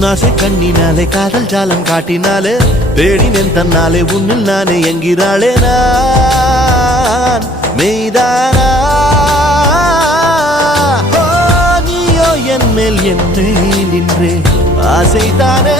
உன்னாசை கண்ணினாலே காதல் ஜாலம் காட்டினாலே தேடினேன் தன்னாலே உன்னில் நானே என்கிறாளே நான் மெய்தானா நீயோ என் மேல் என்னே நின்றே ஆசைதானே